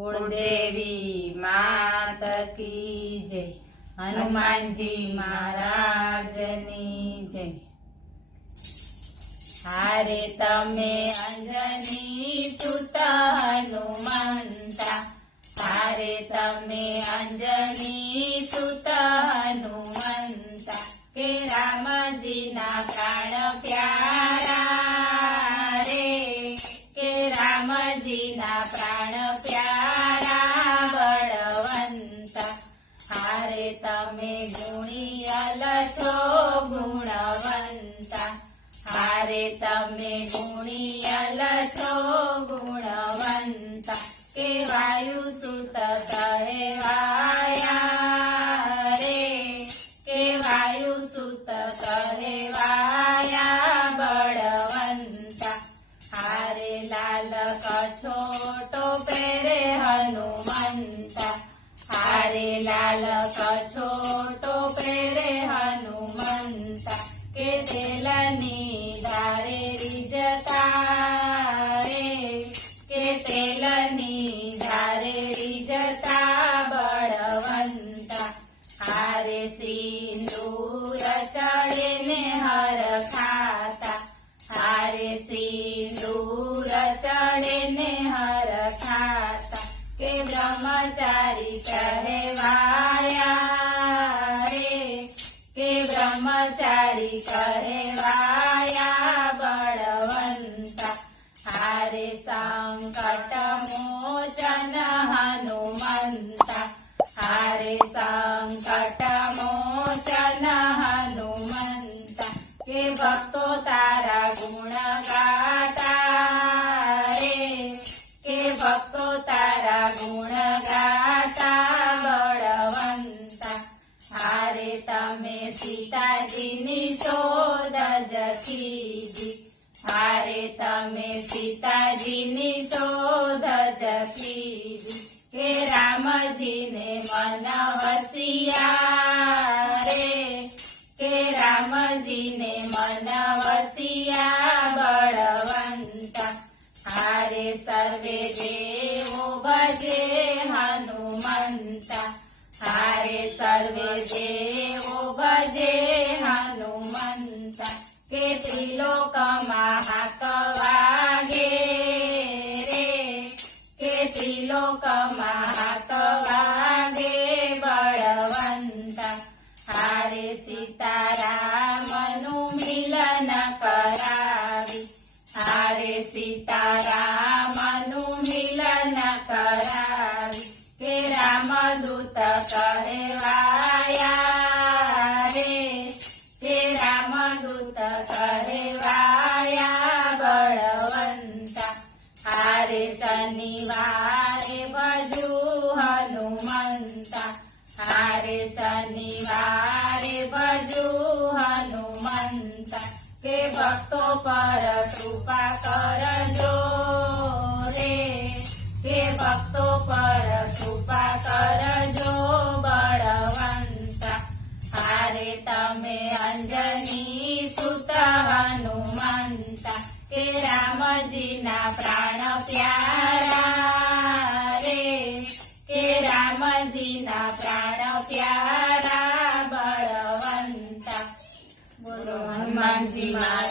कुलदेवी मात की जय। हनुमानजी महाराजनी जय। हारे तमे अंजनी सुत हनुमंता, हारे तमे अंजनी सुत हनुमंता, के रामजी ना प्राण प्यारा रे, के रामजी ना प्राण प्यारा बळवंता। हारे तमे गुणियल छो गुणवंता, हारे तमे गुणियल छो गुणवंता, के वायुसुत कहेवाया रे, के वायुसुत कहेवाया बळवंता। हारे लाल कछोटो पेरे हनुमंता, हारे लाल कछोटो पेरे हनुमंता, के तेलनी धारे रिजता रे, के तेलनी धारे रिजता बळवंता। हारे सिंदूर चढ़े ने हर खाता, हारे सिंदूर चढ़े ने हर खाता, के ब्रह्मचारी कहेवाया रे, के ब्रह्मचारी कहेवाया बळवंता। हारे संकट मोचन हनुमंता, हारे संकट मोचन हनुमंता, के भक्तो तारा गुण गाता रे, के भक्तो तारा गुण गाता बळवंता। हारे तमे सीताजीनी शोध कीधी, हारे तमे सीताजीनी शोध कीधी, के रामजी ने मन वसिया रे, के रामजी ने मन वसिया बळवंता। हारे सर्वे देवो भजे हनुमंता, हारे सर्वे देवो भजे हनुमंता, के त्रिलोक हाक वागे रे, के त्रिलोक हाक वागे बळवंता। हारे सीतारामनु मिलन करावी, हारे सीतारामनु मिलन करावी, के रामदूत कहेवाया रे, के रामदूत कहेवाया बळवंता। हारे शनिवारे भजू हनुमंता, हारे शनिवारे भजू हनुमंता, के भक्तो पर कृपा करजो रे, के भक्तो पर कृपा करजो बळवंता। हारे तमे अंजनी सुत हनुमंता, के रामजी ना प्राण प्यारा रे, के रामजी ना प्राण प्यारा बळवंता। बोलो हनुमानजी महाराज।